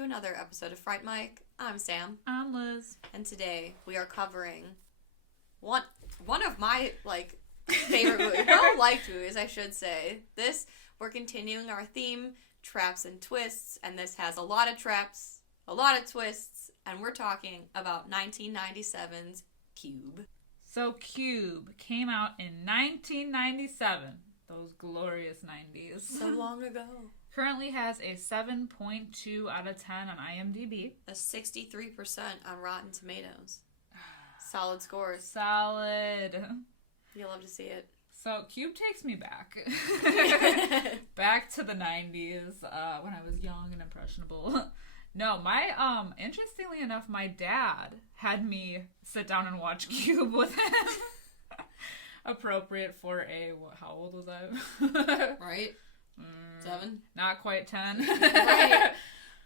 to another episode of Fright Mic. I'm Sam. I'm Liz. And today we are covering one of my, favorite movies. Well-liked movies, I should say. We're continuing our theme, traps and twists, and this has a lot of traps, a lot of twists, and we're talking about 1997's Cube. So Cube came out in 1997. Those glorious 90s. So long ago. Currently has a 7.2 out of 10 on IMDb. A 63% on Rotten Tomatoes. Solid scores. Solid. You'll love to see it. So Cube takes me back. Back to the 90s, when I was young and impressionable. No, interestingly enough, my dad had me sit down and watch Cube with him. Appropriate for how old was I? Right? 7? Not quite 10. Right.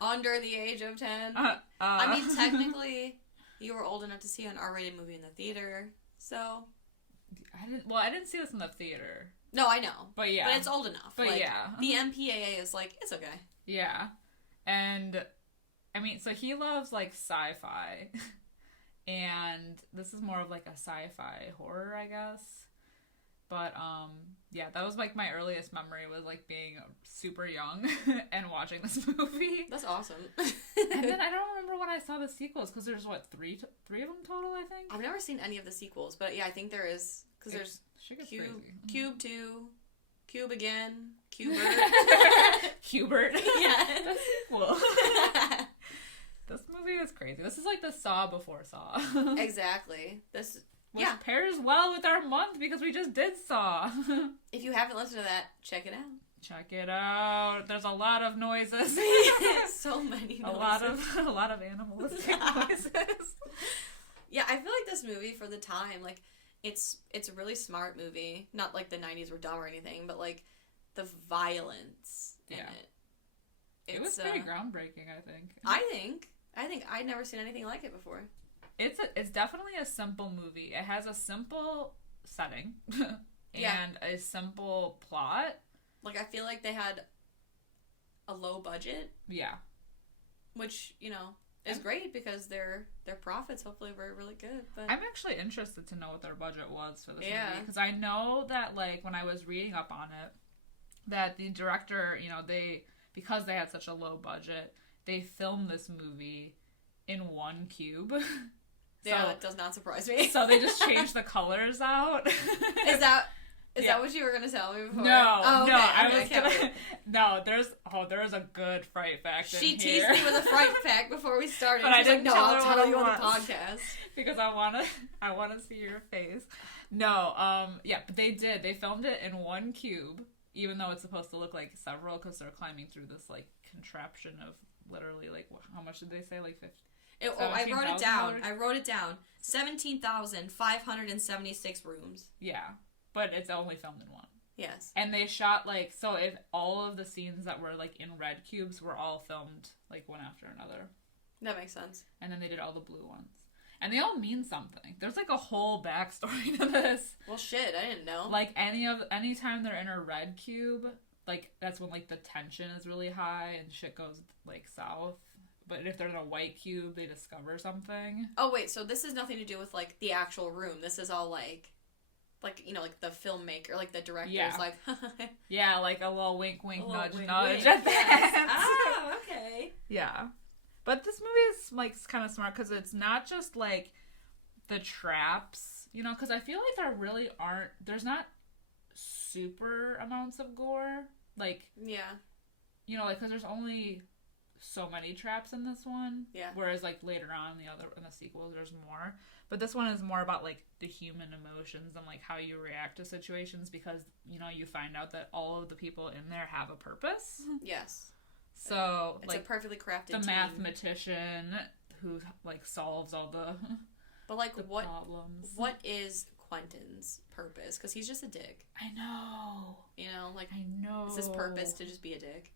Under the age of 10. I mean, technically, you were old enough to see an R-rated movie in the theater, so... I didn't see this in the theater. No, I know. But yeah. But it's old enough. But yeah. The MPAA is it's okay. Yeah. And, I mean, so he loves, sci-fi. And this is more of, a sci-fi horror, I guess. But, yeah, that was, my earliest memory was, being super young and watching this movie. That's awesome. And then I don't remember when I saw the sequels, because there's, three of them total, I think? I've never seen any of the sequels, but yeah, I think there is, because there's Cube 2, Cube again, Cubert. Hubert. Yeah. The sequel. This movie is crazy. This is the Saw before Saw. Exactly. Which pairs well with our month because we just did Saw. If you haven't listened to that, check it out. Check it out. There's a lot of noises. So many noises. A lot of animalistic noises. Yeah, I feel like this movie for the time, it's a really smart movie. Not the 90s were dumb or anything, but the violence in it. It was pretty groundbreaking, I think. I think I'd never seen anything like it before. It's definitely a simple movie. It has a simple setting and a simple plot. I feel like they had a low budget. Yeah. Which, is great because their profits hopefully were really good. But I'm actually interested to know what their budget was for this movie. Because I know that, when I was reading up on it, that the director, because they had such a low budget, they filmed this movie in one cube. Yeah, that does not surprise me. So they just changed the colors out. Is that what you were gonna tell me before? No, oh, okay. no, there was a good fright fact. She teased me with a fright fact before we started. But I didn't tell her I'll tell you on once. the podcast Because I wanna see your face. No, but they did. They filmed it in one cube, even though it's supposed to look like several, because they're climbing through this contraption of literally how much did they say 50? I wrote it down. I wrote it down. 17,576 rooms. Yeah, but it's only filmed in one. Yes. And they shot so if all of the scenes that were in red cubes were all filmed one after another. That makes sense. And then they did all the blue ones. And they all mean something. There's a whole backstory to this. Well, shit, I didn't know. Anytime they're in a red cube, that's when the tension is really high and shit goes south. But if they're in a white cube, they discover something. Oh wait, so this has nothing to do with the actual room. This is all the filmmaker, the director's yeah, a little wink, wink, nudge, wink, nudge wink. at the Yes. end. Ah, okay. Yeah. But this movie is kind of smart because it's not just the traps, because I feel there really there's not super amounts of gore. Yeah. Because there's only so many traps in this one. Yeah. Whereas later on in the sequels there's more. But this one is more about the human emotions and how you react to situations because you find out that all of the people in there have a purpose. Yes. So it's a perfectly crafted the team. Mathematician who solves all the but the problems. What is Quentin's purpose? Because he's just a dick. I know. I know. Is his purpose to just be a dick?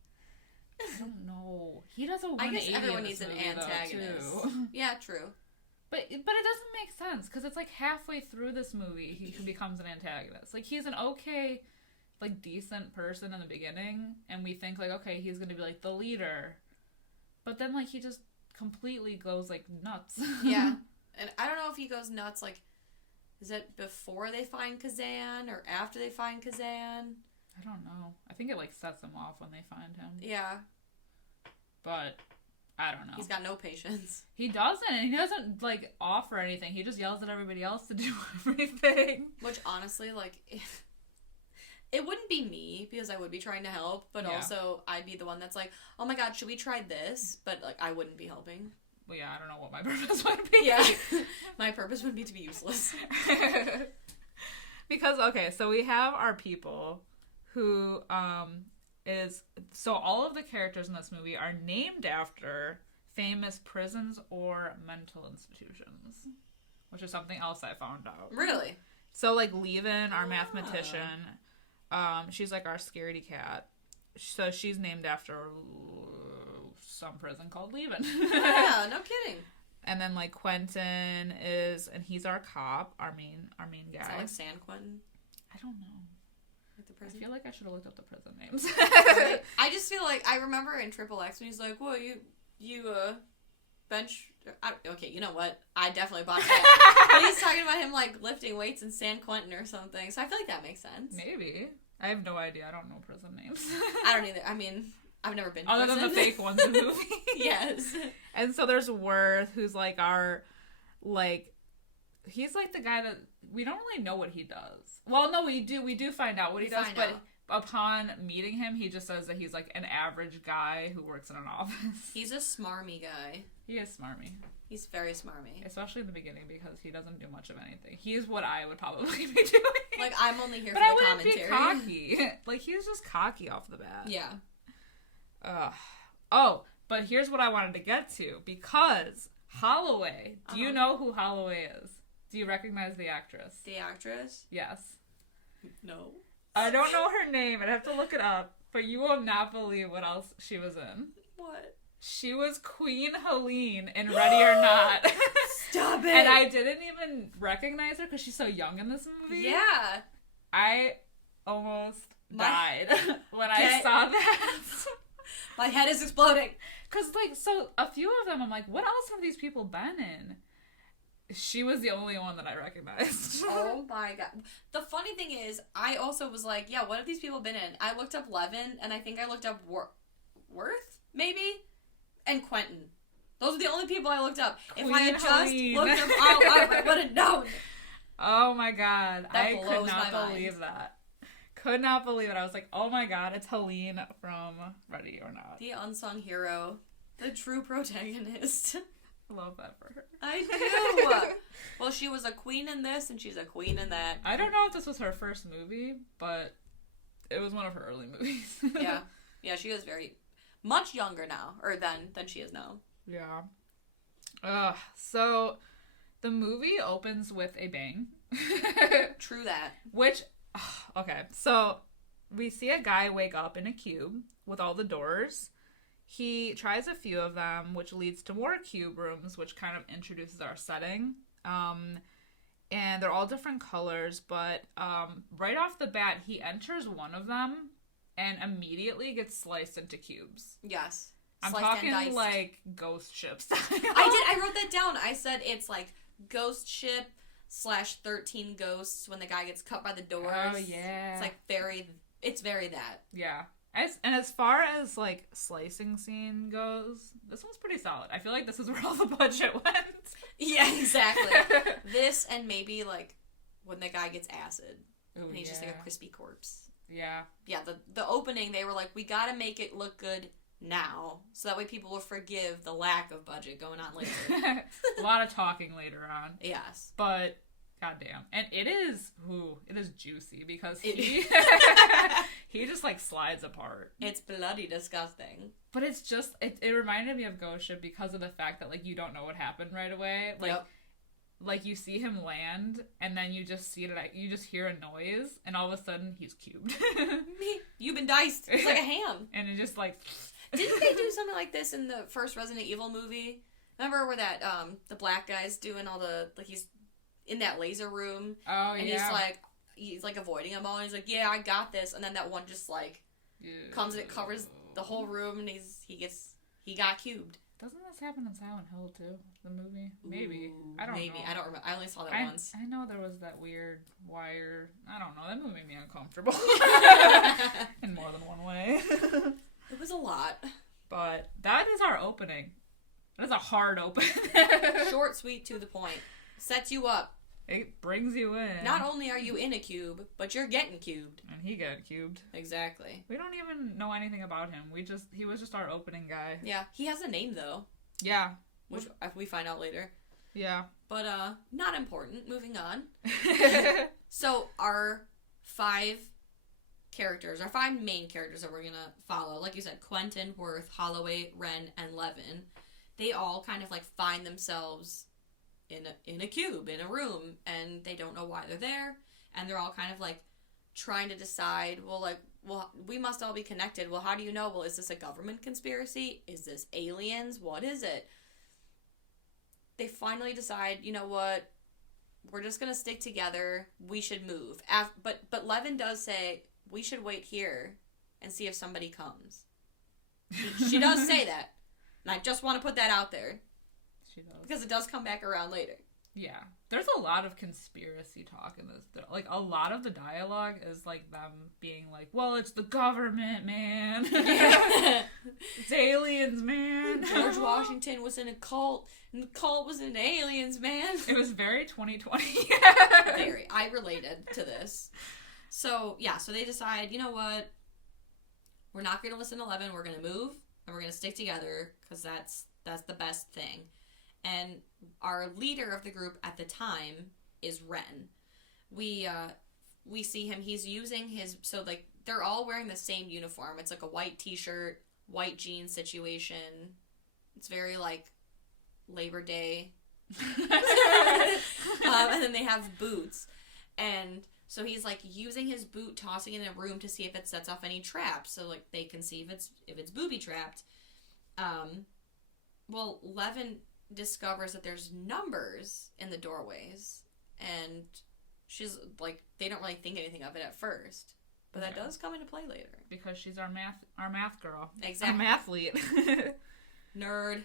I don't know. He does a 180 I guess everyone needs an movie, antagonist. though, too. Yeah, true. But it doesn't make sense because it's halfway through this movie he becomes an antagonist. He's an okay, decent person in the beginning, and we think okay he's gonna be the leader, But then, like, he just completely goes, like, nuts. Yeah. And I don't know if he goes nuts, like, is it before they find Kazan or after they find Kazan? I don't know. I think it, like, sets him off when they find him. Yeah. But I don't know. He's got no patience. He doesn't. And he doesn't, like, offer anything. He just yells at everybody else to do everything. Which, honestly, like, it wouldn't be me, because I would be trying to help, but also I'd be the one that's like, oh my god, should we try this? But, like, I wouldn't be helping. Well, yeah, I don't know what my purpose would be. Yeah. My purpose would be to be useless. Because, okay, so we have our people who, so all of the characters in this movie are named after famous prisons or mental institutions, which is something else I found out. Really? So, like, Levin, our mathematician, she's, like, our scaredy cat. So she's named after some prison called Levin. Yeah, no kidding. And then, like, Quentin is, and he's our cop, our main guy. Is that like San Quentin? I don't know. Like the prison? I feel like I should have looked up the prison names. Right. I just feel like, I remember in Triple X when he's like, well, you bench... okay, you know what? I definitely bought that. But he's talking about him, like, lifting weights in San Quentin or something. So I feel like that makes sense. Maybe. I have no idea. I don't know prison names. I don't either. I mean, I've never been to other prison. than the fake ones in the movie. Yes. And so there's Worth, who's, like, our, like... He's, like, the guy that... We don't really know what he does. Well, no, we do find out what he does, but upon meeting him, he just says that he's, like, an average guy who works in an office. He's a smarmy guy. He is smarmy. He's very smarmy. Especially in the beginning, because he doesn't do much of anything. He's what I would probably be doing. Like, I'm only here but for I the wouldn't commentary. be cocky. Like, he's just cocky off the bat. Yeah. Oh, but here's what I wanted to get to. Because Holloway, do you know who Holloway is? Do you recognize the actress? The actress? Yes. No. I don't know her name. I'd have to look it up. But you will not believe what else she was in. What? She was Queen Helene in Ready or Not. Stop it! And I didn't even recognize her because she's so young in this movie. Yeah. I almost died when I saw that. My head is exploding. Because, like, so a few of them, I'm like, what else have these people been in? She was the only one that I recognized. Oh my god. The funny thing is, I also was like, yeah, what have these people been in? I looked up Levin, and I think I looked up Worth, maybe? And Quentin. Those are the only people I looked up. Queen if I had Helene. just looked them all up, I would have known. Oh my god. That I could blows not my believe mind. that. Could not believe it. I was like, oh my god, it's Helene from Ready or Not. The unsung hero. The true protagonist. Love that for her. I do. Well, she was a queen in this, and she's a queen in that. I don't know if this was her first movie, but it was one of her early movies. Yeah. Yeah, she is very much younger now, or than she is now. Yeah. So the movie opens with a bang. True that. Which, okay, so we see a guy wake up in a cube with all the doors. He tries a few of them, which leads to more cube rooms, which kind of introduces our setting. And they're all different colors, but right off the bat, he enters one of them and immediately gets sliced into cubes. Yes. I'm Sliced talking and diced. like ghost ship style. I wrote that down. I said it's like ghost ship / 13 ghosts when the guy gets cut by the doors. Oh, yeah. It's like it's very that. Yeah. As far as, like, slicing scene goes, this one's pretty solid. I feel like this is where all the budget went. Yeah, exactly. This and maybe, like, when the guy gets acid. Ooh, and he's just like a crispy corpse. Yeah. Yeah, the opening, they were like, we gotta make it look good now, so that way people will forgive the lack of budget going on later. A lot of talking later on. Yes. But, goddamn. And it is juicy because he just, like, slides apart. It's bloody disgusting. But it's just, it reminded me of Ghost Ship because of the fact that, like, you don't know what happened right away. Like, yep. Like, you see him land, and then you just see it, you just hear a noise, and all of a sudden, he's cubed. You've been diced. It's like a ham. And it just, like... Didn't they do something like this in the first Resident Evil movie? Remember where that, the black guy's doing all the, like, he's in that laser room. Oh, and yeah. he's like avoiding them all, and he's like, yeah, I got this. And then that one just, like, comes and it covers the whole room, and he gets He got cubed. Doesn't this happen in Silent Hill too? The movie? Maybe. I don't know. Maybe. I don't remember. I only saw that once. I know there was that weird wire. I don't know. That movie made me uncomfortable. In more than one way. It was a lot. But that is our opening. That is a hard open. Short, sweet, to the point. Sets you up. It brings you in. Not only are you in a cube, but you're getting cubed. And he got cubed. Exactly. We don't even know anything about him. He was just our opening guy. Yeah. He has a name, though. Yeah. Which we find out later. Yeah. But, not important. Moving on. So, our 5 characters, our 5 main characters that we're gonna follow, like you said, Quentin, Worth, Holloway, Wren, and Levin, they all kind of, like, find themselves in a cube, in a room, and they don't know why they're there, and they're all kind of, like, trying to decide, well, we must all be connected. Well, how do you know? Well, is this a government conspiracy? Is this aliens? What is it? They finally decide, you know what? We're just gonna stick together. We should move. But Levin does say, we should wait here and see if somebody comes. She does say that. And I just want to put that out there. She does. Because it does come back around later. Yeah. There's a lot of conspiracy talk in this. Like, a lot of the dialogue is, like, them being like, well, it's the government, man. It's aliens, man. George Washington was in a cult, and the cult was in aliens, man. It was very 2020. Very. I related to this. So, yeah, so they decide, you know what? We're not going to listen to Levin. We're going to move, and we're going to stick together, because that's the best thing. And our leader of the group at the time is Ren. We see him. He's using so, like, they're all wearing the same uniform. It's like a white t-shirt, white jeans situation. It's very, like, Labor Day. And then they have boots. And so he's, like, using his boot, tossing it in a room to see if it sets off any traps. So, like, they can see if it's booby trapped. Well, Levin discovers that there's numbers in the doorways, and she's like, they don't really think anything of it at first, but that does come into play later because she's our math girl. Exactly. Our mathlete. Nerd.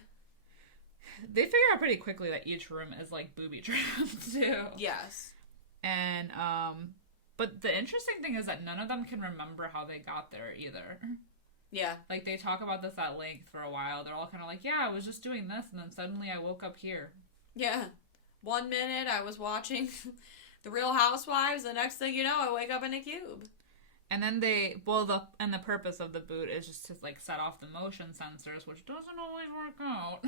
They figure out pretty quickly that each room is like booby trapped too. Yes. And but the interesting thing is that none of them can remember how they got there either. Yeah. Like, they talk about this at length for a while. They're all kind of like, yeah, I was just doing this, and then suddenly I woke up here. Yeah. 1 minute I was watching The Real Housewives, the next thing you know, I wake up in a cube. And then the purpose of the boot is just to, like, set off the motion sensors, which doesn't always work out.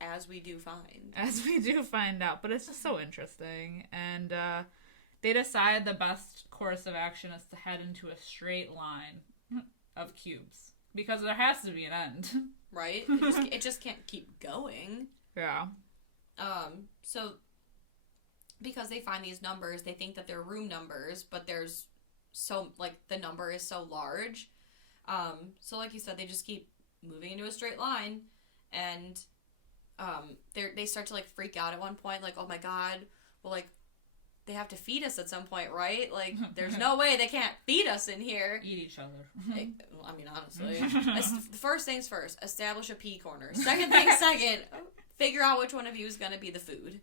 As we do find. As we do find out. But it's just so interesting. And they decide the best course of action is to head into a straight line of cubes. Because there has to be an end. Right? It just can't keep going. Yeah. So, because they find these numbers, they think that they're room numbers, but there's the number is so large. So like you said, they just keep moving into a straight line, and they start to, like, freak out at one point, like, oh my god, well, like, they have to feed us at some point, right? Like, there's no way they can't feed us in here. Eat each other. I mean, honestly. First things first, establish a pee corner. Second thing second, figure out which one of you is going to be the food.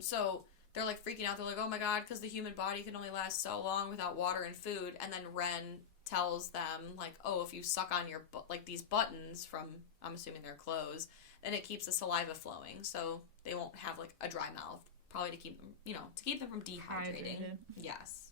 So they're, like, freaking out. They're like, oh my god, because the human body can only last so long without water and food. And then Ren tells them, like, oh, if you suck on your, like, these buttons from, I'm assuming they're clothes, then it keeps the saliva flowing. So they won't have, like, a dry mouth. Probably to keep them, from dehydrating. Hydrated. Yes.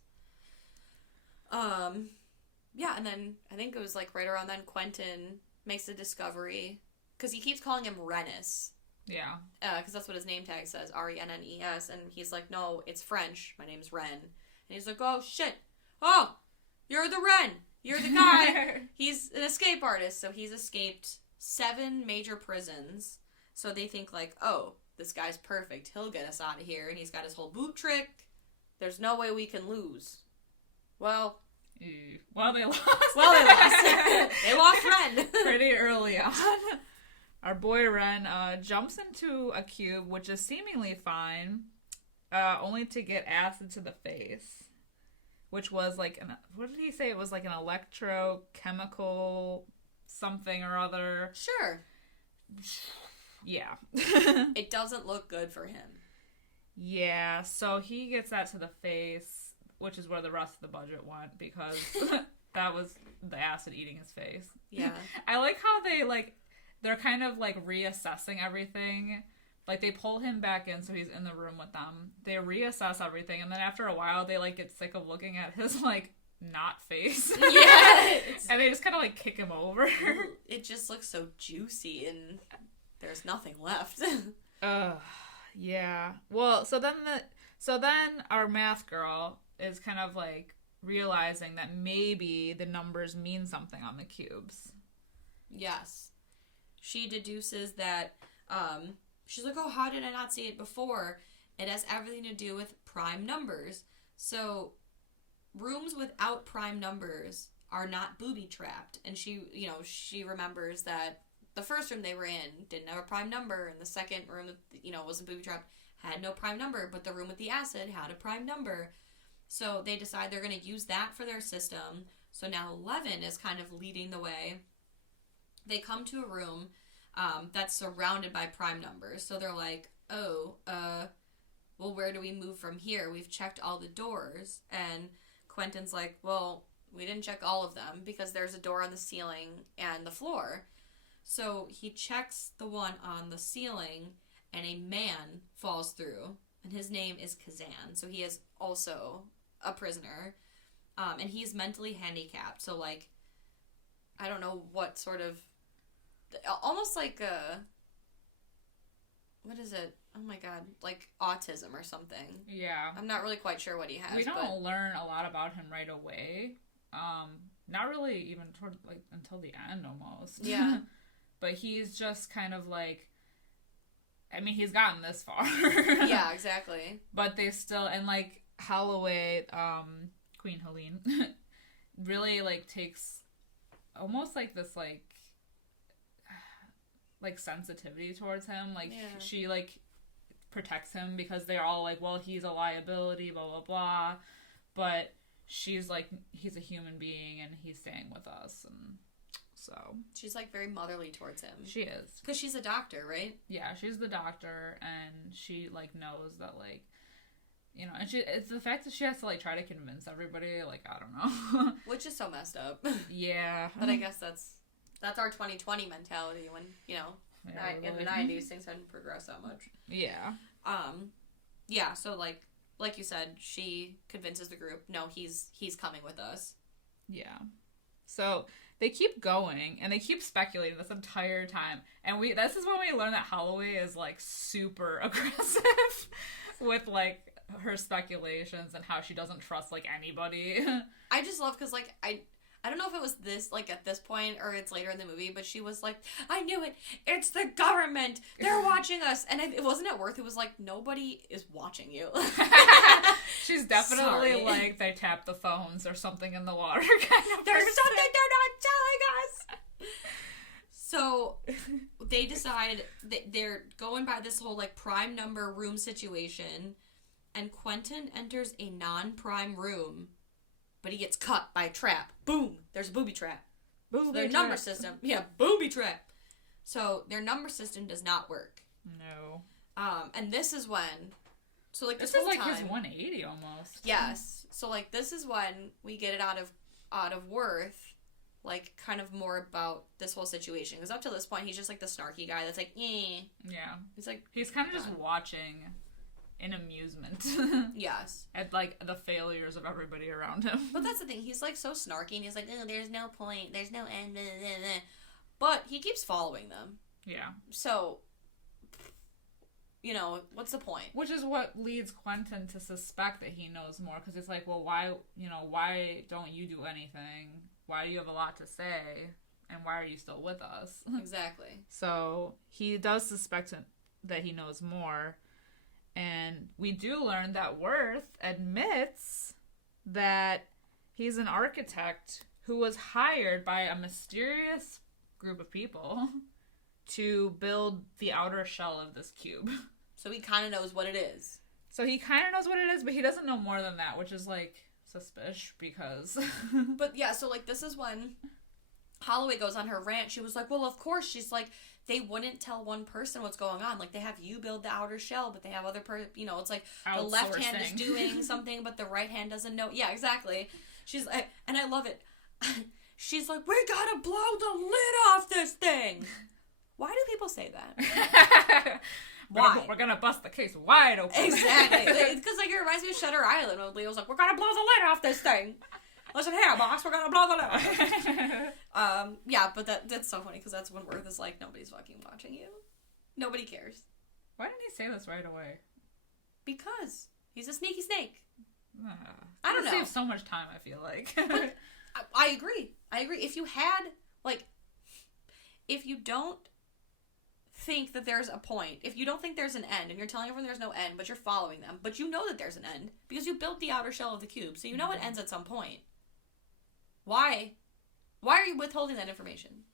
Yeah, and then I think it was, like, right around then Quentin makes a discovery, because he keeps calling him Rennes. Yeah. Because that's what his name tag says, Rennes, and he's like, no, it's French. My name's Ren. And he's like, oh shit. Oh, you're the Ren. You're the guy. He's an escape artist, so he's escaped 7 major prisons. So they think, like, oh, this guy's perfect. He'll get us out of here. And he's got his whole boot trick. There's no way we can lose. Well, they lost. They lost Ren. Pretty early on. Our boy Ren jumps into a cube, which is seemingly fine, only to get acid to the face. Which was like, what did he say? It was like an electrochemical something or other. Sure. Yeah. It doesn't look good for him. Yeah, so he gets that to the face, which is where the rest of the budget went, because that was the acid eating his face. Yeah. I like how they're kind of, like, reassessing everything. Like, they pull him back in so he's in the room with them. They reassess everything, and then after a while, they, like, get sick of looking at his, like, not face. Yeah. And they just kind of, like, kick him over. It just looks so juicy, and there's nothing left. Yeah. Well, so then our math girl is kind of, like, realizing that maybe the numbers mean something on the cubes. Yes. She deduces that, she's like, oh, how did I not see it before? It has everything to do with prime numbers. So, rooms without prime numbers are not booby-trapped. And she remembers that the first room they were in didn't have a prime number, and the second room that, wasn't booby-trapped had no prime number, but the room with the acid had a prime number. So they decide they're going to use that for their system. So now 11 is kind of leading the way. They come to a room that's surrounded by prime numbers. So they're like, well, where do we move from here? We've checked all the doors. And Quentin's like, well, we didn't check all of them because there's a door on the ceiling and the floor. So he checks the one on the ceiling, and a man falls through, and his name is Kazan. So he is also a prisoner, and he's mentally handicapped. So, like, I don't know what sort of, almost like what is it? Oh my god, like autism or something. Yeah. I'm not really quite sure what he has. We don't learn a lot about him right away. Not really even toward, like, until the end almost. Yeah. But he's just kind of like, I mean, he's gotten this far. Yeah, exactly. But they still, and, like, Holloway, Queen Helene, really, like, takes almost, like, this, like sensitivity towards him. Like, yeah. She, like, protects him because they're all like, well, he's a liability, blah, blah, blah. But she's like, he's a human being and he's staying with us. And so she's, like, very motherly towards him. She is. Because she's a doctor, right? Yeah, she's the doctor, and she, like, knows that, like, and it's the fact that she has to, like, try to convince everybody, like, I don't know. Which is so messed up. Yeah. But I guess that's our 2020 mentality when, in the 90s things hadn't progressed that much. Yeah. Yeah, so, like you said, she convinces the group, no, he's coming with us. Yeah. So they keep going, and they keep speculating this entire time. And this is when we learn that Holloway is, like, super aggressive with, like, her speculations and how she doesn't trust, like, anybody. I just love, because, like, I don't know if it was this, like, at this point or it's later in the movie, but she was like, I knew it. It's the government. They're watching us. And it wasn't at Worth. It was like, nobody is watching you. She's definitely Sorry. like, they tap the phones or something in the water kind of There's person. something they're not telling us. So they decide that they're going by this whole, like, prime number room situation. And Quentin enters a non-prime room. But he gets cut by a trap. Boom! There's a booby trap. So their number system. Yeah, booby trap. So their number system does not work. No. And this is when... So, like, this whole is like time, his 180 almost. Yes. So, like, this is when we get it out of Worth, like, kind of more about this whole situation. Because up to this point, he's just, like, the snarky guy that's like, eh. Yeah. He's like... He's kind of just watching... in amusement. Yes. At, like, the failures of everybody around him. But that's the thing. He's, like, so snarky, and he's like, oh, there's no point. There's no end. Blah, blah, blah. But he keeps following them. Yeah. So, what's the point? Which is what leads Quentin to suspect that he knows more. Because it's like, well, why don't you do anything? Why do you have a lot to say? And why are you still with us? Exactly. So, he does suspect that he knows more. And we do learn that Worth admits that he's an architect who was hired by a mysterious group of people to build the outer shell of this cube. So he kind of knows what it is. So he kind of knows what it is, but he doesn't know more than that, which is, like, suspicious because... But, yeah, so, like, this is when Holloway goes on her rant. She was like, well, of course. She's like, they wouldn't tell one person what's going on. Like, they have you build the outer shell, but they have other it's like the left hand is doing something, but the right hand doesn't know. Yeah, exactly. She's like, and I love it. She's like, we gotta blow the lid off this thing. Why do people say that? Why? We're gonna bust the case wide open. Exactly. Because, like, it reminds me of Shutter Island when Leo's like, we're gonna blow the lid off this thing. Listen here, boss, we're gonna blow the lid off. Yeah, but that's so funny because that's when Worth is like, nobody's fucking watching you. Nobody cares. Why didn't he say this right away? Because he's a sneaky snake. I don't know. Saves so much time, I feel like. But I agree. If you had, like, if you don't think that there's a point, if you don't think there's an end, and you're telling everyone there's no end, but you're following them, but you know that there's an end, because you built the outer shell of the cube, so you know it ends at some point. Why? Why are you withholding that information?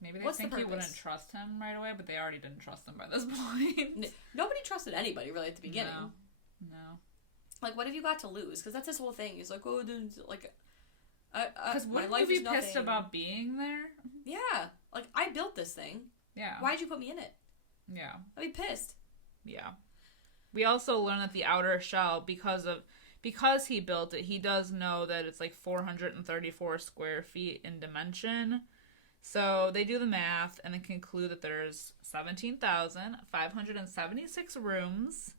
Maybe they think you wouldn't trust him right away, but they already didn't trust him by this point. Nobody trusted anybody, really, at the beginning. No. Like, what have you got to lose? Because that's his whole thing. He's like, oh, like... Because wouldn't you be pissed about being there? Yeah. Like, I built this thing. Yeah. Why'd you put me in it? Yeah. I'd be pissed. Yeah. We also learn that the outer shell, because he built it, he does know that it's like 434 square feet in dimension. So they do the math and then conclude that there's 17,576 rooms.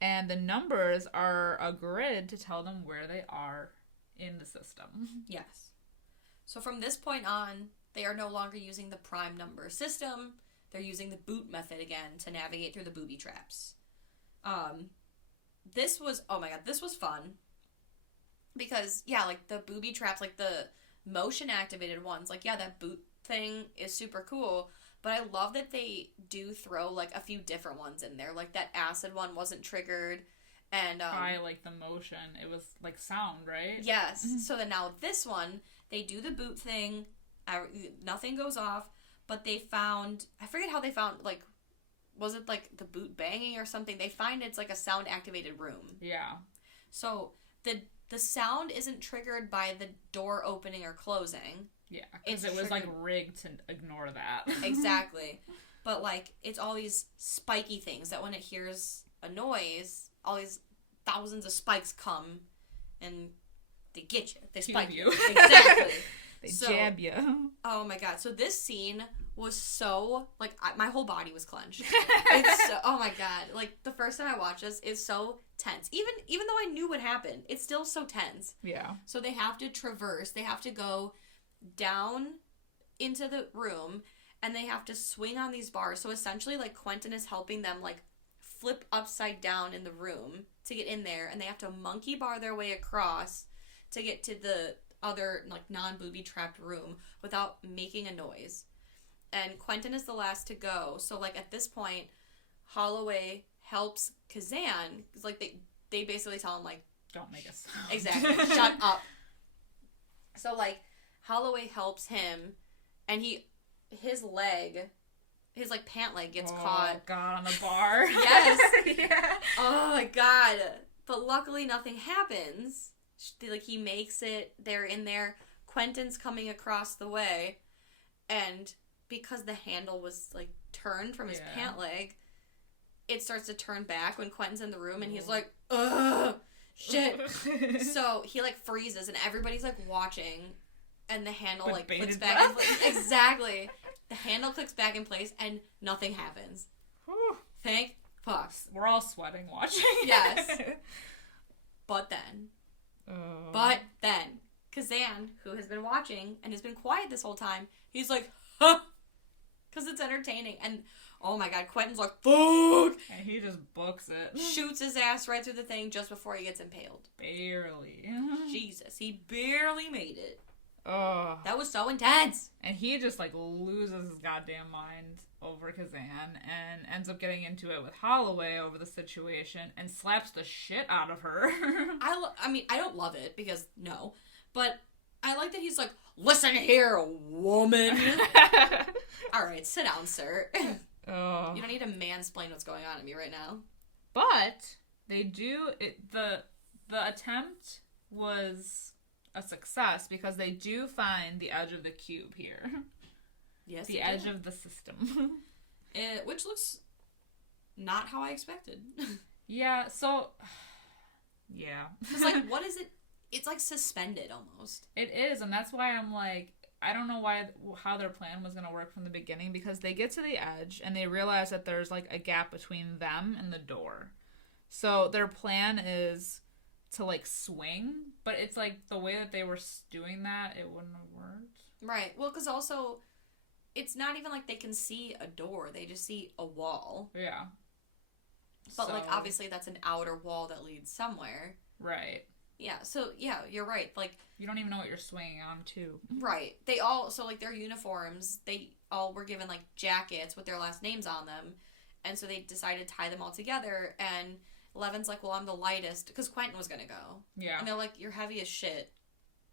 And the numbers are a grid to tell them where they are in the system. Yes. So from this point on, they are no longer using the prime number system. They're using the boot method again to navigate through the booby traps. This was fun. Because, yeah, like, the booby traps, like, the motion-activated ones, like, yeah, that boot thing is super cool. But I love that they do throw, like, a few different ones in there. Like, that acid one wasn't triggered. And I like the motion. It was like sound, right? Yes. So then now this one, they do the boot thing. Nothing goes off. But they found, I forget how they found, like, was it like the boot banging or something? They find it's like a sound activated room. Yeah. So the sound isn't triggered by the door opening or closing. Yeah, because it was like rigged to ignore that. Exactly. But like, it's all these spiky things that when it hears a noise, all these thousands of spikes come and they get you. They spike you. Exactly. They jab you. Oh my god. So this scene was so, like, my whole body was clenched. It's so, oh my god. Like, the first time I watched this, it's so tense. Even though I knew what happened, it's still so tense. Yeah. So they have to traverse. They have to go down into the room, and they have to swing on these bars. So essentially, like, Quentin is helping them, like, flip upside down in the room to get in there, and they have to monkey bar their way across to get to the other, like, non-booby trapped room without making a noise. And Quentin is the last to go. So, like, at this point, Holloway helps Kazan. Cause, like, they basically tell him, like, don't make a sound. Exactly. Shut up. So, like, Holloway helps him, and his like, pant leg gets caught. Oh, God, on the bar. Yes. Yeah. Oh, my God. But luckily, nothing happens. Like, he makes it. They're in there. Quentin's coming across the way, and because the handle was, like, turned from his pant leg, it starts to turn back when Quentin's in the room, and he's like, ugh, shit. So he, like, freezes, and everybody's, like, watching, and the handle, like, clicks back in place. Exactly. The handle clicks back in place, and nothing happens. Whew. Thank fuck. We're all sweating watching. Yes. But then, Kazan, who has been watching and has been quiet this whole time, he's like, huh, because it's entertaining. And, oh my god, Quentin's like, fuck! And he just books it. Shoots his ass right through the thing just before he gets impaled. Barely. Jesus, he barely made it. Oh. That was so intense. And he just, like, loses his goddamn mind over Kazan and ends up getting into it with Holloway over the situation and slaps the shit out of her. I mean, I don't love it because, no. But I like that he's like, listen here, woman. All right, sit down, sir. Oh. You don't need to mansplain what's going on to me right now. But they do the attempt was a success because they do find the edge of the cube here. Yes, the edge of the system. Which looks not how I expected. Yeah, so... Yeah. It's like, what is it? It's like suspended almost. It is, and that's why I'm like, I don't know how their plan was going to work from the beginning, because they get to the edge and they realize that there's like a gap between them and the door. So their plan is to like swing, but it's like the way that they were doing that, it wouldn't have worked. Right. Well, because also, it's not even like they can see a door. They just see a wall. Yeah. But, like, obviously that's an outer wall that leads somewhere. Right. Yeah, so, yeah, you're right. Like... You don't even know what you're swinging on, too. Right. They all... So, like, their uniforms, they all were given, like, jackets with their last names on them. And so they decided to tie them all together. And Levin's like, well, I'm the lightest. Because Quentin was going to go. Yeah. And they're like, you're heavy as shit.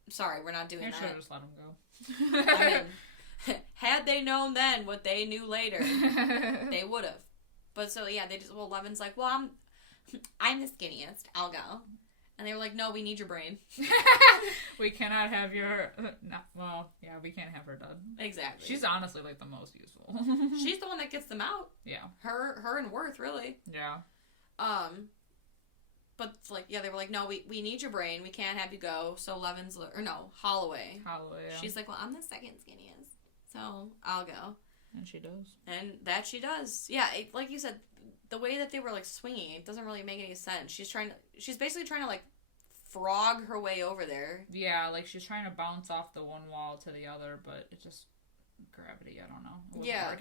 Sorry, we're not doing that. You should have just let him go. I mean, had they known then what they knew later, they would have. But so, yeah, Levin's like, well, I'm the skinniest. I'll go. And they were like, no, we need your brain. We cannot have your... we can't have her done. Exactly. She's honestly, like, the most useful. She's the one that gets them out. Yeah. Her and Worth, really. Yeah. But, like, yeah, they were like, no, we need your brain. We can't have you go. So Levin's... Or no, Holloway. Holloway, yeah. She's like, well, I'm the second skinniest. So I'll go. And she does. And that she does. Yeah, like you said, the way that they were, like, swinging, it doesn't really make any sense. She's basically trying to, like, frog her way over there. Yeah, like, she's trying to bounce off the one wall to the other, but it just... Gravity, I don't know. Yeah.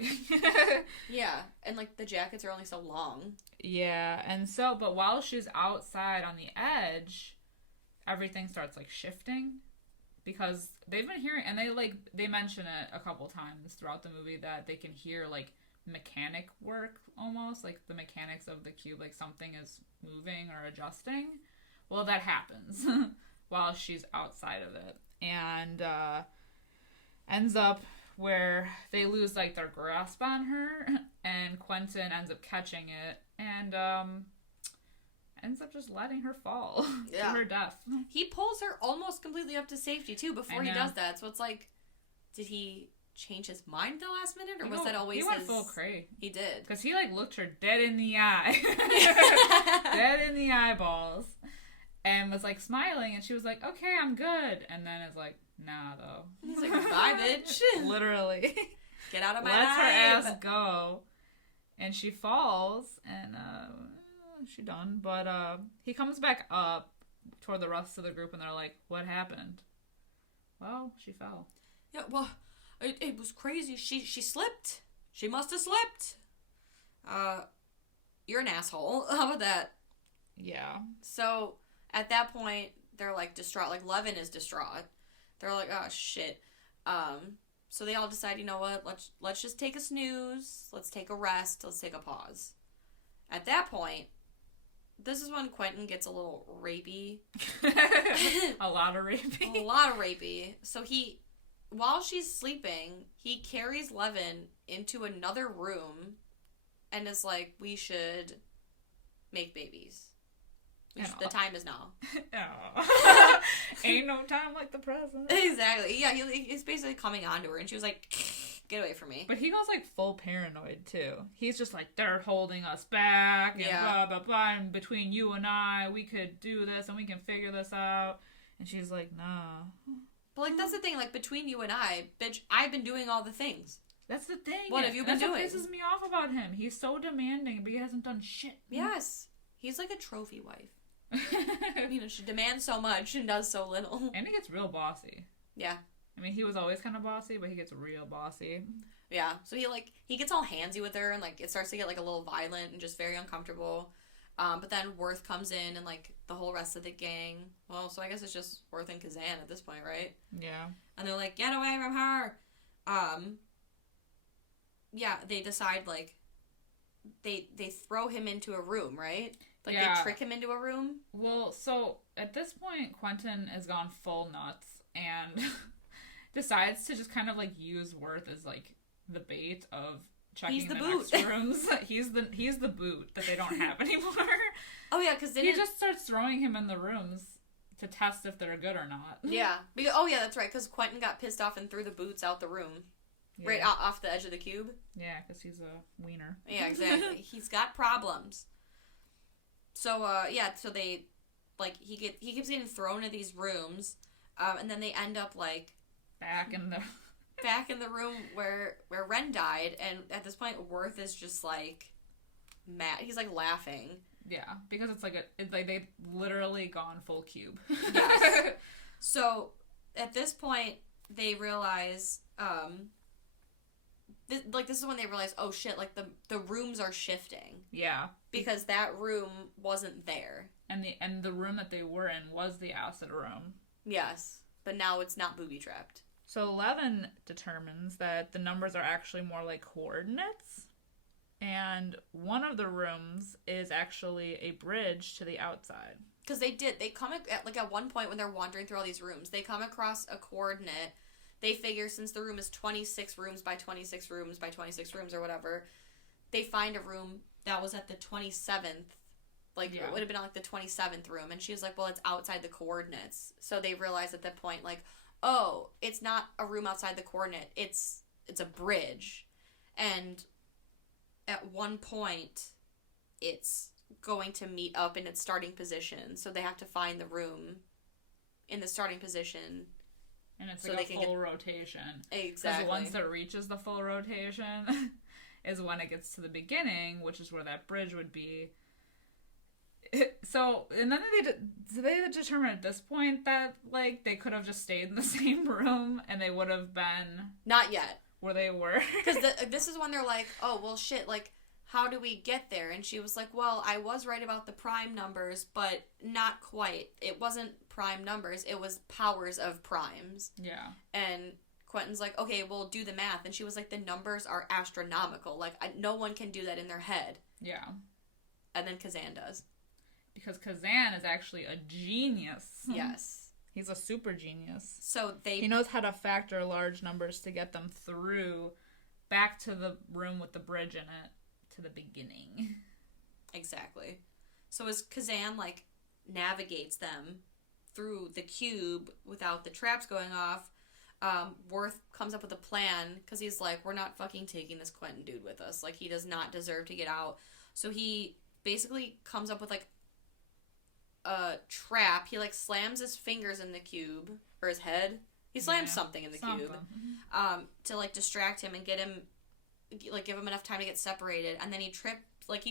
Yeah, and, like, the jackets are only so long. Yeah, and so, but while she's outside on the edge, everything starts, like, shifting. Because they've been hearing, and they mention it a couple times throughout the movie that they can hear, like, mechanic work almost, like the mechanics of the cube, like something is moving or adjusting. Well, that happens while she's outside of it. And ends up where they lose, like, their grasp on her, and Quentin ends up catching it, and ends up just letting her fall to her death. He pulls her almost completely up to safety, too, before he does that. So it's like, did he change his mind at the last minute, or was that always his... He went full cray. He did. Because he, like, looked her dead in the eye. Dead in the eyeballs. And was, like, smiling, and she was like, okay, I'm good. And then it's like, nah, though. He's like, bye, bitch. Literally. Get out of my life. Lets her ass life. go. And she falls, and, she done. But, he comes back up toward the rest of the group, and they're like, what happened? Well, she fell. Yeah, well, it was crazy. She slipped. She must have slipped. You're an asshole. How about that? Yeah. So, at that point, they're, like, distraught. Like, Levin is distraught. They're like, oh, shit. So they all decide, you know what, let's just take a snooze. Let's take a rest. Let's take a pause. At that point, this is when Quentin gets a little rapey. A lot of rapey. A lot of rapey. So while she's sleeping, he carries Levin into another room and is like, we should make babies. The time is now. Ain't no time like the present. Exactly. Yeah, he's basically coming onto her, and she was like, get away from me. But he goes, like, full paranoid, too. He's just like, they're holding us back, and blah, blah, blah, and between you and I, we could do this, and we can figure this out. And she's like, nah. But, like, that's the thing, like, between you and I, bitch, I've been doing all the things. That's the thing. What have you been doing? That's what pisses me off about him. He's so demanding, but he hasn't done shit. Yes. He's like a trophy wife. You know, she demands so much and does so little. And he gets real bossy. Yeah. I mean, he was always kind of bossy, but he gets real bossy. Yeah. So he gets all handsy with her, and, like, it starts to get, like, a little violent and just very uncomfortable. But then Worth comes in, and, like, the whole rest of the gang. Well, so I guess it's just Worth and Kazan at this point, right? Yeah. And they're like, get away from her! Yeah, they decide, like, they throw him into a room, right? Like, they trick him into a room? Well, so, at this point, Quentin has gone full nuts and decides to just kind of, like, use Worth as, like, the bait of checking the next rooms. He's the boot that they don't have anymore. Oh, yeah, because he just starts throwing him in the rooms to test if they're good or not. Yeah. Oh, yeah, that's right, because Quentin got pissed off and threw the boots out the room. Yeah. Right off the edge of the cube. Yeah, because he's a wiener. Yeah, exactly. He's got problems. So, so they, like, he keeps getting thrown into these rooms, and then they end up, like... Back in the room where Ren died, and at this point, Worth is just, like, mad. He's, like, laughing. Yeah, because it's like they've literally gone full cube. Yes. So, at this point, they realize, this is when they realize, oh shit, like, the rooms are shifting. Yeah. Because that room wasn't there. And the room that they were in was the acid room. Yes. But now it's not booby-trapped. So 11 determines that the numbers are actually more like coordinates. And one of the rooms is actually a bridge to the outside. Because they come at one point when they're wandering through all these rooms, they come across a coordinate. They figure since the room is 26 rooms by 26 rooms by 26 rooms or whatever, they find a room that was at the 27th. Like, It would have been like the 27th room. And she was like, well, it's outside the coordinates. So they realized at that point, like, oh, it's not a room outside the coordinate. It's a bridge. And at one point, it's going to meet up in its starting position. So they have to find the room in the starting position. And it's like a full rotation. Exactly. Because once it reaches the full rotation is when it gets to the beginning, which is where that bridge would be. So, and then they determine at this point that, like, they could have just stayed in the same room and they would have been... Not yet. Where they were. Because this is when they're like, oh, well, shit, like, how do we get there? And she was like, well, I was right about the prime numbers, but not quite. It wasn't prime numbers. It was powers of primes. Yeah. And Quentin's like, okay, well, do the math. And she was like, the numbers are astronomical. Like, no one can do that in their head. Yeah. And then Kazan does. Because Kazan is actually a genius. Yes. He's a super genius. So he knows how to factor large numbers to get them through back to the room with the bridge in it to the beginning. Exactly. So as Kazan, like, navigates them through the cube without the traps going off, Worth comes up with a plan because he's like, we're not fucking taking this Quentin dude with us. Like, he does not deserve to get out. So he basically comes up with, like, a trap. He, like, slams his fingers in the cube, or his head. He slams something in the cube to, like, distract him and get him, like, give him enough time to get separated. And then he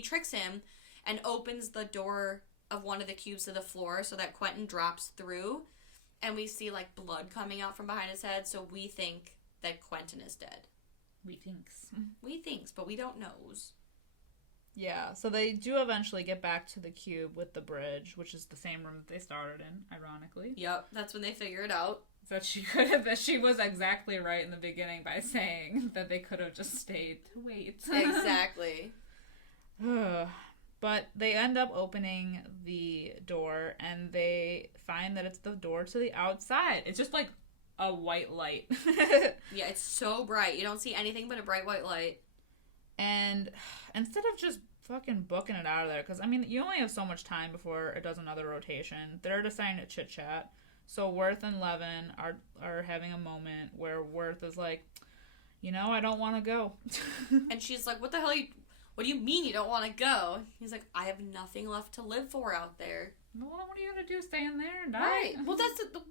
tricks him and opens the door of one of the cubes to the floor so that Quentin drops through. And we see, like, blood coming out from behind his head, so we think that Quentin is dead. We thinks, but we don't knows. Yeah, so they do eventually get back to the cube with the bridge, which is the same room that they started in, ironically. Yep, that's when they figure it out. That she was exactly right in the beginning by saying that they could have just stayed to wait. Exactly. But they end up opening the door, and they find that it's the door to the outside. It's just like a white light. Yeah, it's so bright. You don't see anything but a bright white light. And instead of just fucking booking it out of there, because, I mean, you only have so much time before it does another rotation, they're deciding to chit-chat. So Worth and Levin are having a moment where Worth is like, I don't want to go. And she's like, what do you mean you don't want to go? He's like, I have nothing left to live for out there. Well, what are you going to do? Stay in there and die? Right. Well,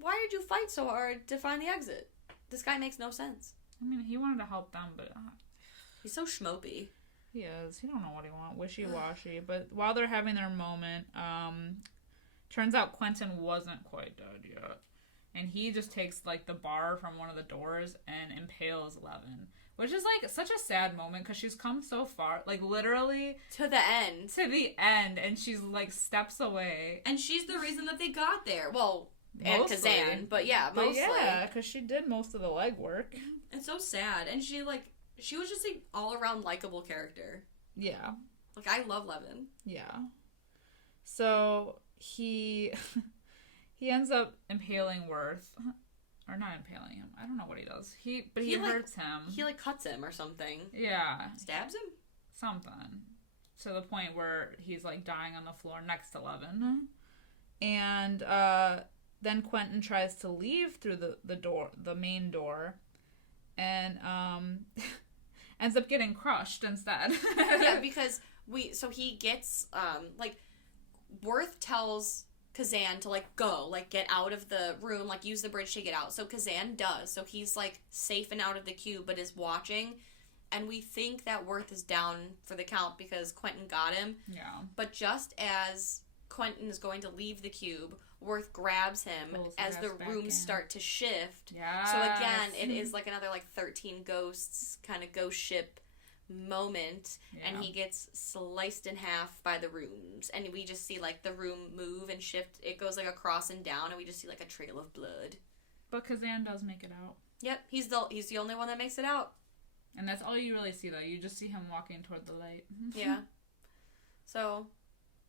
why did you fight so hard to find the exit? This guy makes no sense. I mean, he wanted to help them, but... He's so schmopey. He is. He don't know what he wants. Wishy-washy. But while they're having their moment, turns out Quentin wasn't quite dead yet. And he just takes, like, the bar from one of the doors and impales Levin. Which is, like, such a sad moment because she's come so far. Like, literally... To the end. To the end. And she's, like, steps away. And she's the reason that they got there. Well, and Kazan. But yeah, mostly. But yeah, because she did most of the legwork. It's so sad. And she was just an all-around likable character. Yeah. Like, I love Levin. Yeah. So, he ends up impaling Worth. Or not impaling him. I don't know what he does. He hurts him. He, like, cuts him or something. Yeah. Stabs him? Something. To the point where he's, like, dying on the floor next to Levin. And then Quentin tries to leave through the door, the main door. and ends up getting crushed instead. Yeah, because he gets like Worth tells Kazan to like go, like get out of the room, like use the bridge to get out. So Kazan does. So he's like safe and out of the cube, but is watching. And we think that Worth is down for the count because Quentin got him. Yeah. But just as Quentin is going to leave the cube, Worth grabs him as the rooms start to shift. Yeah. So again, it is like another like 13 Ghosts kind of ghost ship moment, and he gets sliced in half by the rooms, and we just see like the room move and shift. It goes like across and down, and we just see like a trail of blood. But Kazan does make it out. Yep, he's the only one that makes it out. And that's all you really see, though. You just see him walking toward the light. Yeah. So,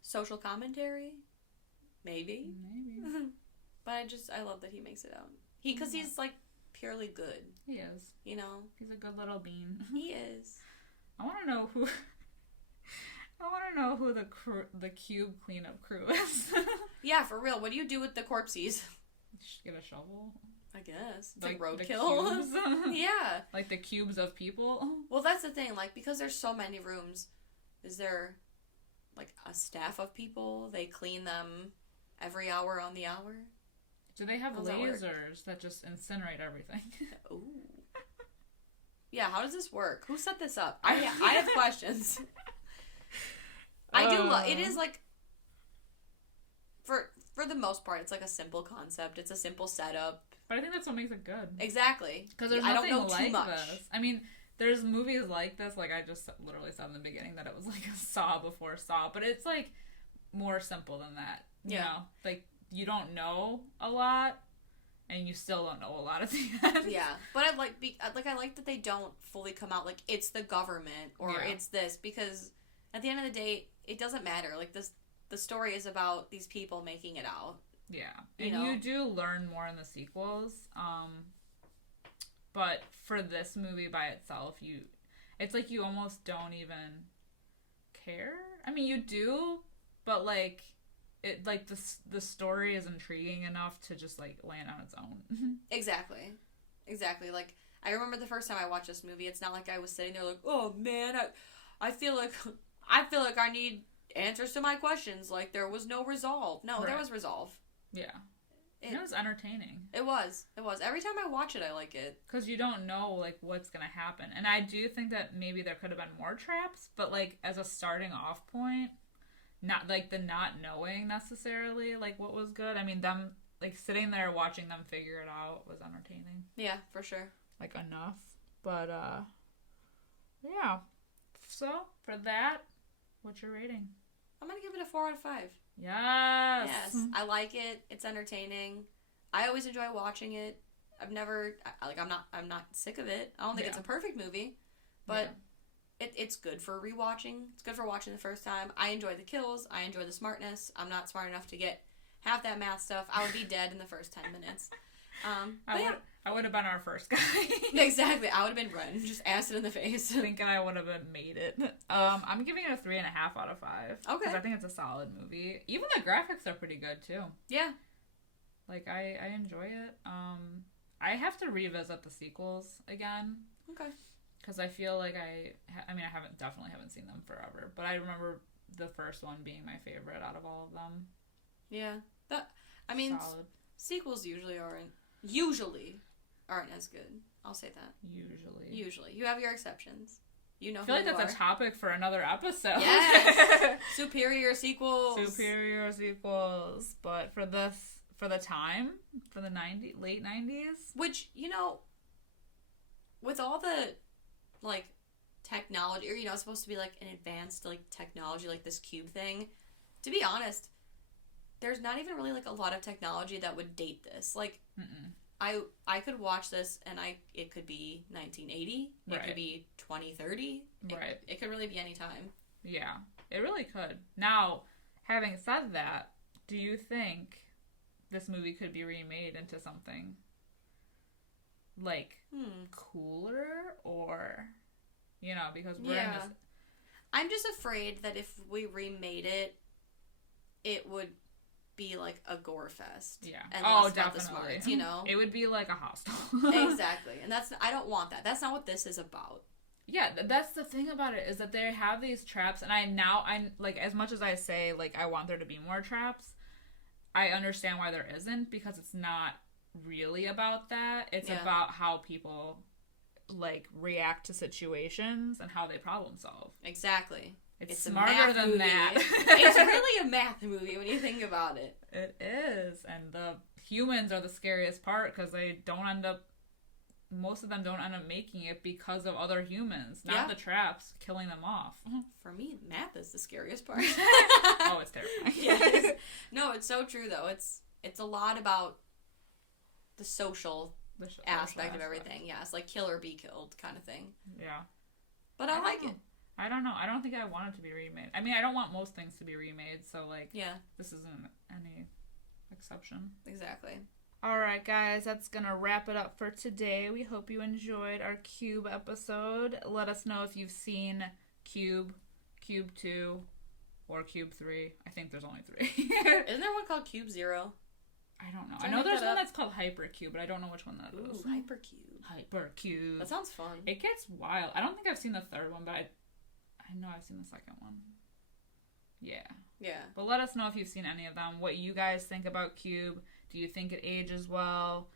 social commentary? Maybe. But I love that he makes it out. Because he's, like, purely good. He is. You know? He's a good little bean. He is. I want to know who... the cube cleanup crew is. Yeah, for real. What do you do with the corpses? Just get a shovel. I guess. It's like roadkill. Yeah. Like the cubes of people. Well, that's the thing. Like, because there's so many rooms, is there, like, a staff of people? They clean them every hour on the hour? Do they have lasers that just incinerate everything? Ooh. Yeah, how does this work? Who set this up? I have questions. I do love... It is, like... For the most part, it's, like, a simple concept. It's a simple setup. But I think that's what makes it good. Exactly. Because there's nothing like this. I mean, there's movies like this, like I just literally said in the beginning that it was like a Saw before Saw, but it's like more simple than that. You know? Like, you don't know a lot, and you still don't know a lot at the end. Yeah. But I like that they don't fully come out like it's the government or it's this, because at the end of the day, it doesn't matter. Like, the story is about these people making it out. Yeah, and you do learn more in the sequels, but for this movie by itself, it's like you almost don't even care. I mean, you do, but like it, like the story is intriguing enough to just like land on its own. Exactly. Like, I remember the first time I watched this movie. It's not like I was sitting there like, oh man, I feel like I need answers to my questions. Like, there was no resolve. No, there was resolve. Yeah. It was entertaining. It was. Every time I watch it, I like it. Because you don't know, like, what's going to happen. And I do think that maybe there could have been more traps, but, like, as a starting off point, not, like, the not knowing necessarily, like, what was good. I mean, them, like, sitting there watching them figure it out was entertaining. Yeah, for sure. Like, enough. But, yeah. So, for that, what's your rating? I'm going to give it a 4 out of 5. Yes. I like it. It's entertaining. I always enjoy watching it. I'm not sick of it. I don't think it's a perfect movie, but it's good for rewatching. It's good for watching the first time. I enjoy the kills. I enjoy the smartness. I'm not smart enough to get half that math stuff. I would be dead in the first 10 minutes. I would have been our first guy. Exactly. I would have been Ren. Just acid in the face. Thinking I would have made it. I'm giving it a 3.5 out of 5. Okay. Because I think it's a solid movie. Even the graphics are pretty good, too. Yeah. Like, I enjoy it. I have to revisit the sequels again. Okay. Because I feel like I definitely haven't seen them forever. But I remember the first one being my favorite out of all of them. Yeah. Solid. Sequels usually aren't as good. I'll say that. Usually. You have your exceptions. You know. I feel like that's a topic for another episode. Yes. Superior sequels. But for the time, for the late 90s. Which, with all the, like, technology, or, it's supposed to be, like, an advanced, like, technology, like this cube thing. To be honest, there's not even really, like, a lot of technology that would date this. Like, I could watch this and it could be 1980. It could be 2030. It could really be any time. Yeah, it really could. Now, having said that, do you think this movie could be remade into something like cooler, or because we're in this... I'm just afraid that if we remade it, it would be like a gore fest. Yeah. And oh, less about the definitely. smarts, you know? It would be like a hostel. Exactly. And I don't want that. That's not what this is about. Yeah, that's the thing about it, is that they have these traps, and I like, as much as I say, like, I want there to be more traps, I understand why there isn't, because it's not really about that. It's about how people, like, react to situations and how they problem solve. Exactly. It's smarter than movie. that. It's really a math movie when you think about it. It is, and the humans are the scariest part, because most of them don't end up making it because of other humans, not the traps killing them off. For me, math is the scariest part. Oh, it's terrifying. Yes. No, it's so true though. It's a lot about the social aspect of everything. Yes, like kill or be killed kind of thing. Yeah. But I like it. I don't know. I don't think I want it to be remade. I mean, I don't want most things to be remade, so like, this isn't any exception. Exactly. Alright guys, that's gonna wrap it up for today. We hope you enjoyed our Cube episode. Let us know if you've seen Cube, Cube 2, or Cube 3. I think there's only 3. Isn't there one called Cube 0? I don't know. I know there's one that's called Hypercube, but I don't know which one that is. Hypercube. Hypercube. That sounds fun. It gets wild. I don't think I've seen the third one, but I know I've seen the second one. Yeah. Yeah. But let us know if you've seen any of them, what you guys think about Cube. Do you think it ages well?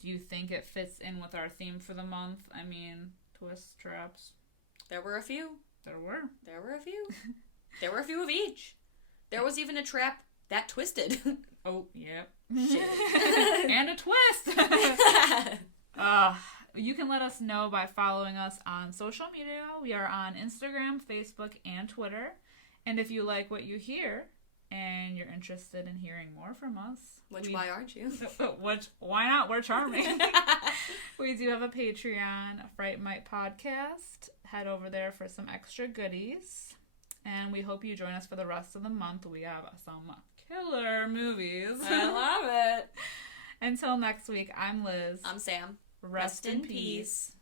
Do you think it fits in with our theme for the month? I mean, twists, traps. There were a few. There were a few. There were a few of each. There was even a trap that twisted. Oh, yeah. And a twist! You can let us know by following us on social media. We are on Instagram, Facebook, and Twitter. And if you like what you hear and you're interested in hearing more from us... why aren't you? Why not? We're charming. We do have a Patreon, a Fright Mic podcast. Head over there for some extra goodies. And we hope you join us for the rest of the month. We have some killer movies. I love it. Until next week, I'm Liz. I'm Sam. Rest in peace.